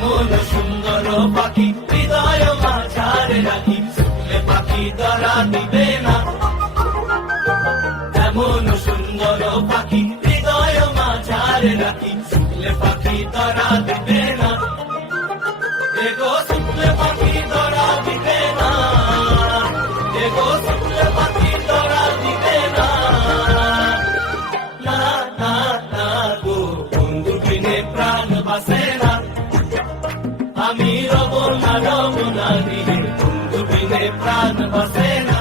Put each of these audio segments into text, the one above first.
এমন সুন্দর পাখি হৃদয় মাঝারে রাখি, শুনলে পাখি ধরা দিবে না। এমন সুন্দর পাখি হৃদয় মাঝারে রাখি, শুনলে পাখি ধরা দিবে না। এগো শুনলে পাখি ধরা দিবে না, এগো শুনলে পাখি ধরা দিবে না। না না না গো, বন্ধু বিনে প্রাণ বাসে না। আমি রব না রে, বন্ধু বিনে প্রাণ বাসে না।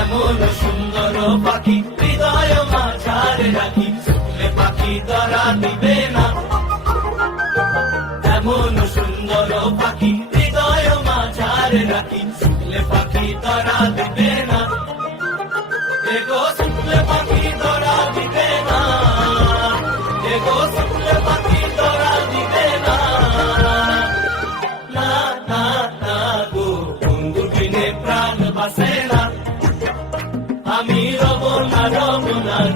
এমন সুন্দর পাখি হৃদয় মাঝারে রাখি, শুনলে পাখি ধরা দিবে না। এমন সুন্দর পাখি হৃদয় মাঝারে রাখি, শুনলে পাখি ধরা দিবে না। এগো শুনলে পাখি ধরা দিবে না, এগো শুনলে পাখি ধরা দিবে না। না না না গো, বন্ধু বিনে প্রাণ বাসে না। আমি রব না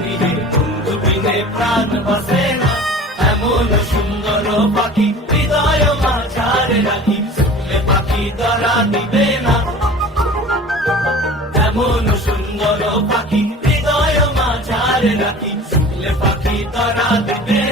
রে, বন্ধু বিনে প্রাণ বাসে না। এমন সুন্দর পাখি হৃদয় মাঝারে রাখি, শুনলে পাখি ধরা দিবে না। এমন সুন্দর পাখি হৃদয় মাঝারে রাখি, শুনলে পাখি ধরা দিবে